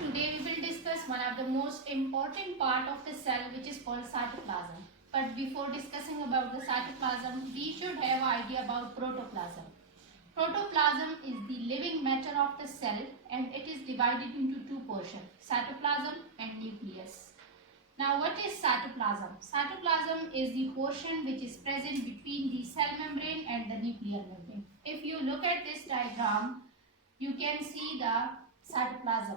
Today we will discuss one of the most important part of the cell, which is called cytoplasm. But before discussing about the cytoplasm, we should have an idea about protoplasm. Protoplasm is the living matter of the cell and it is divided into two portions, cytoplasm and nucleus. Now what is cytoplasm? Cytoplasm is the portion which is present between the cell membrane and the nuclear membrane. If you look at this diagram, you can see the cytoplasm.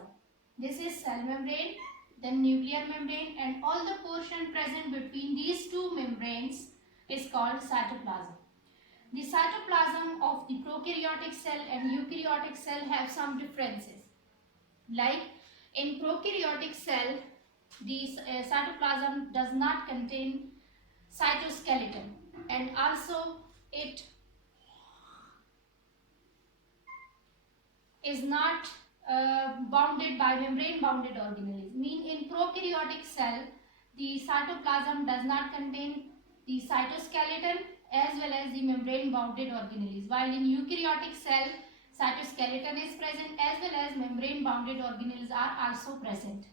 This is cell membrane, then nuclear membrane, and all the portion present between these two membranes is called cytoplasm. The cytoplasm of the prokaryotic cell and eukaryotic cell have some differences. Like in prokaryotic cell, the cytoplasm does not contain cytoskeleton, and also it is not bounded by membrane bounded organelles. Mean in prokaryotic cell, the cytoplasm does not contain the cytoskeleton as well as the membrane bounded organelles, while in eukaryotic cell, cytoskeleton is present as well as membrane bounded organelles are also present.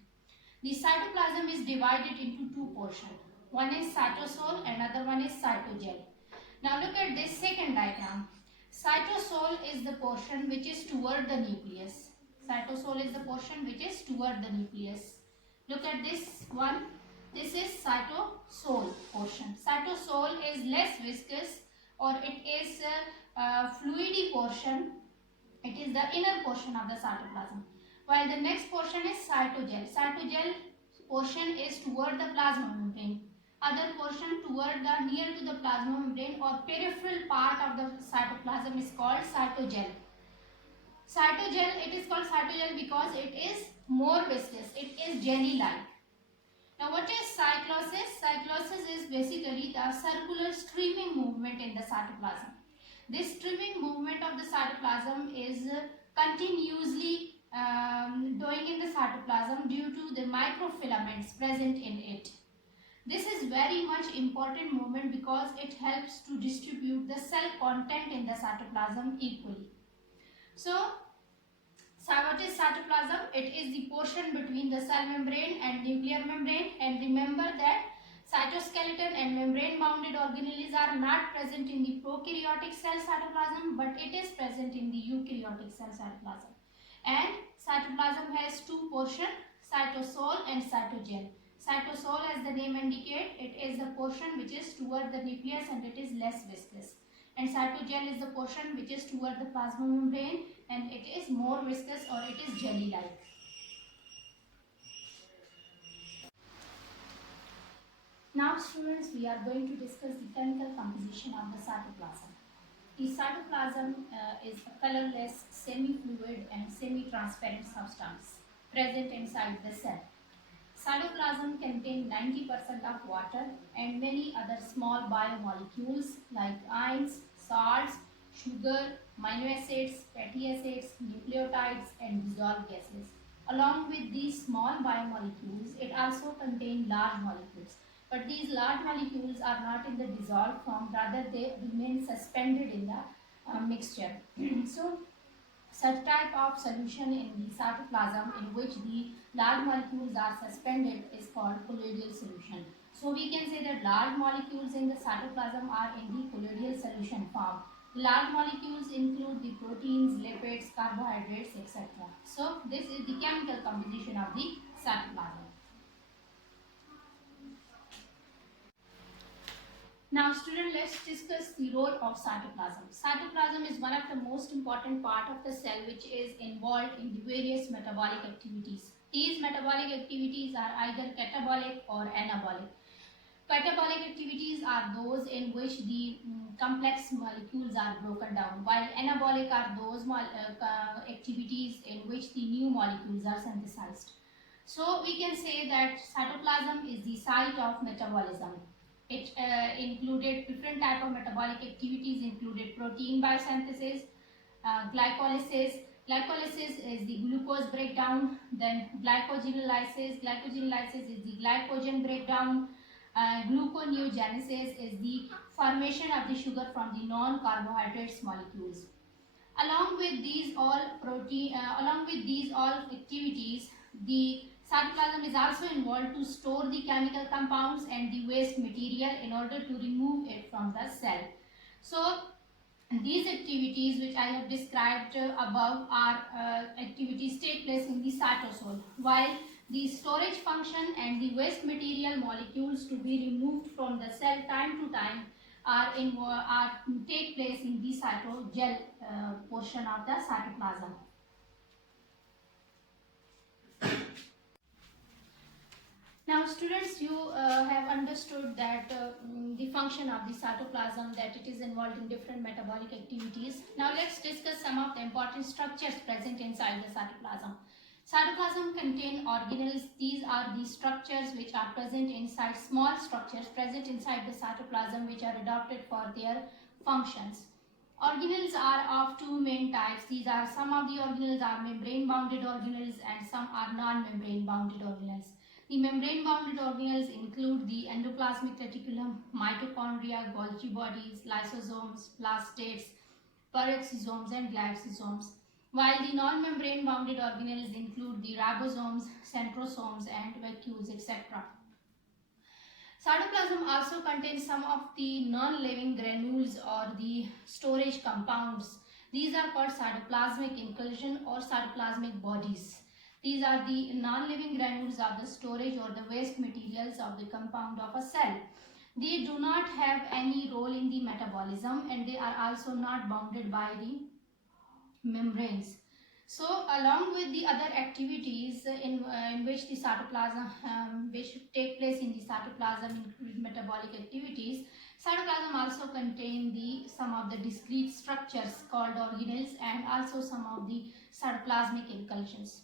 The cytoplasm is divided into two portions. One is cytosol and other one is cytogel. Now look at this second diagram. Cytosol is the portion which is toward the nucleus. Cytosol is the portion which is toward the nucleus. Look at this one. This is cytosol portion. Cytosol is less viscous, or it is a fluidy portion. It is the inner portion of the cytoplasm. While the next portion is cytogel. Cytogel portion is toward the plasma membrane. Other portion toward the near to the plasma membrane or peripheral part of the cytoplasm is called cytogel. Cytogel, it is called cytogel because it is more viscous, it is jelly-like. Now what is cyclosis? Cyclosis is basically the circular streaming movement in the cytoplasm. This streaming movement of the cytoplasm is continuously doing in the cytoplasm due to the microfilaments present in it. This is very much important movement because it helps to distribute the cell content in the cytoplasm equally. So what is cytoplasm? It is the portion between the cell membrane and nuclear membrane, and remember that cytoskeleton and membrane bounded organelles are not present in the prokaryotic cell cytoplasm, but it is present in the eukaryotic cell cytoplasm. And cytoplasm has two portions, cytosol and cytogel. Cytosol, as the name indicates, it is the portion which is toward the nucleus and it is less viscous. And cytogel is the portion which is toward the plasma membrane and it is more viscous, or it is jelly-like. Now students, we are going to discuss the chemical composition of the cytoplasm. The cytoplasm is a colorless, semi-fluid and semi-transparent substance present inside the cell. Cytoplasm contains 90% of water and many other small biomolecules like ions, salts, sugar, amino acids, fatty acids, nucleotides and dissolved gases. Along with these small biomolecules, it also contains large molecules. But these large molecules are not in the dissolved form, rather they remain suspended in the mixture. So such type of solution in the cytoplasm in which the large molecules are suspended is called colloidal solution. So we can say that large molecules in the cytoplasm are in the colloidal solution form. Large molecules include the proteins, lipids, carbohydrates, etc. So this is the chemical composition of the cytoplasm. Now student, let's discuss the role of cytoplasm. Cytoplasm is one of the most important part of the cell which is involved in the various metabolic activities. These metabolic activities are either catabolic or anabolic. Catabolic activities are those in which the complex molecules are broken down, while anabolic are those activities in which the new molecules are synthesized. So we can say that cytoplasm is the site of metabolism. It included different type of metabolic activities, included protein biosynthesis, glycolysis. Glycolysis is the glucose breakdown, then glycogenolysis. Glycogenolysis is the glycogen breakdown. Gluconeogenesis is the formation of the sugar from the non-carbohydrates molecules. Along with these all activities, the cytoplasm is also involved to store the chemical compounds and the waste material in order to remove it from the cell. So these activities which I have described above are activities take place in the cytosol, while the storage function and the waste material molecules to be removed from the cell time to time are take place in the cytogel portion of the cytoplasm. Now students, you have understood that the function of the cytoplasm, that it is involved in different metabolic activities. Now let's discuss some of the important structures present inside the cytoplasm. Cytoplasm contain organelles. These are the structures which are present inside, small structures present inside the cytoplasm which are adapted for their functions. Organelles are of two main types. These are, some of the organelles are membrane bounded organelles and some are non-membrane bounded organelles. The membrane-bounded organelles include the endoplasmic reticulum, mitochondria, Golgi bodies, lysosomes, plastids, peroxisomes and glycosomes, while the non-membrane-bounded organelles include the ribosomes, centrosomes and vacuoles, etc. Cytoplasm also contains some of the non-living granules or the storage compounds. These are called cytoplasmic inclusion or cytoplasmic bodies. These are the non-living granules of the storage or the waste materials of the compound of a cell. They do not have any role in the metabolism and they are also not bounded by the membranes. So along with the other activities in which the cytoplasm which take place in the cytoplasm, including metabolic activities, cytoplasm also contain some of the discrete structures called organelles and also some of the cytoplasmic inclusions.